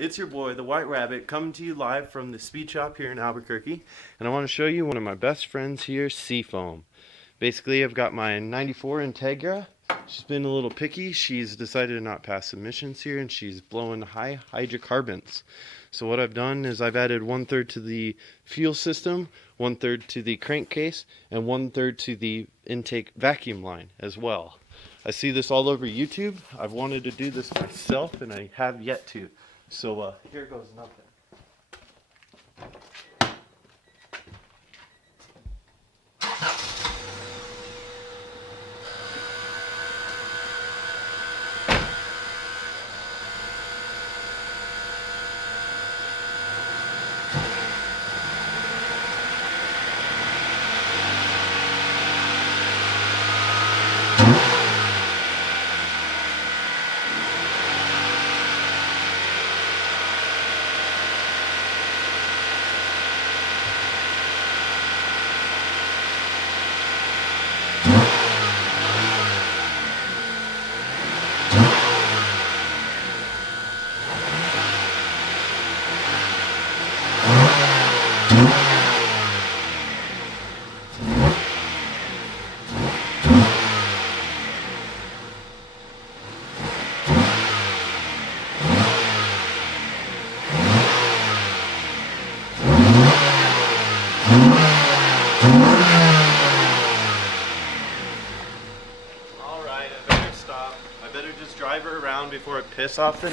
It's your boy, the White Rabbit, coming to you live from the speed shop here in Albuquerque. And I want to show you one of my best friends here, Seafoam. Basically, I've got my 94 Integra. She's been a little picky. She's decided to not pass emissions here, and she's blowing high hydrocarbons. So what I've done is I've added 1/3 to the fuel system, 1/3 to the crankcase, and 1/3 to the intake vacuum line as well. I see this all over YouTube. I've wanted to do this myself, and I have yet to. So here goes nothing. Alright, I better stop. I better just drive her around before I piss off the